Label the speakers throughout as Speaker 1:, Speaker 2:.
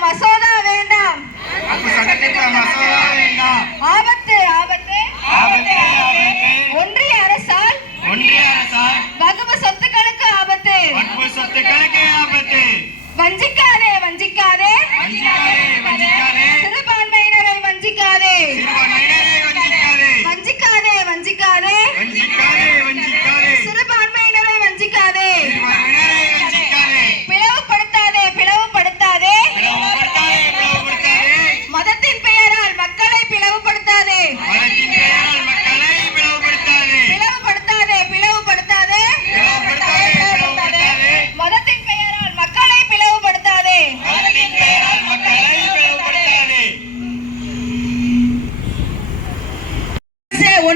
Speaker 1: vas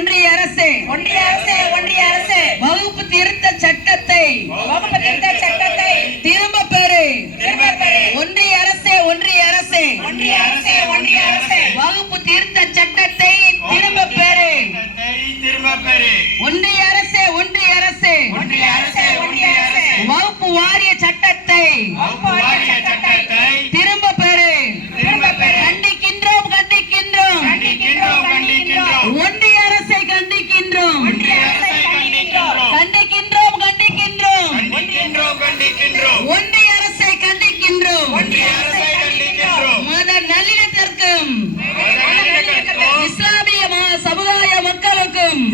Speaker 2: ஒன்றிய
Speaker 3: அரசு. ஒன்றிய அரசு
Speaker 2: ஒன்றிய அரசு.
Speaker 3: வகுப்பு திருத்த சட்டத்தை
Speaker 2: வகுப்பு திருத்த சட்டத்தை
Speaker 3: திரும்ப பெறு.
Speaker 1: திரும்ப பெறு.
Speaker 3: ஒன்றிய அரசு ஒன்றிய அரசு.
Speaker 2: ஒன்றிய அரசு ஒன்றிய அரசு.
Speaker 3: வகுப்பு திருத்த சட்டத்தை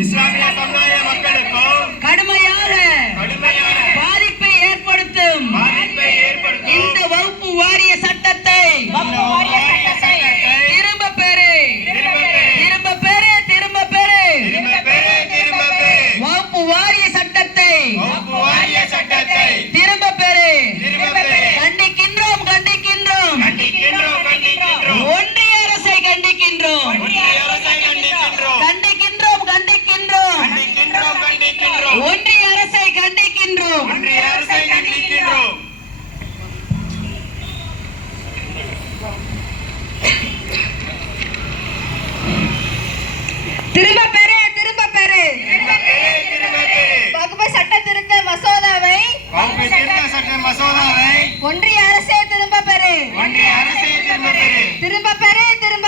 Speaker 1: Islam
Speaker 3: ஒன்றிய அரசை கண்டிக்கின்றோம். ஒன்றிய அரசை கண்டிக்கின்றோம். திரும்ப பெரு
Speaker 1: திரும்ப பெரு
Speaker 3: வகுப்பு சட்ட திருத்த
Speaker 1: மசோதாவை மசோதாவை
Speaker 3: ஒன்றிய அரசே
Speaker 1: திரும்ப பெரு
Speaker 3: ஒன்றிய அரசே
Speaker 2: திரும்ப பெரு திரும்ப பெரு
Speaker 1: திரும்ப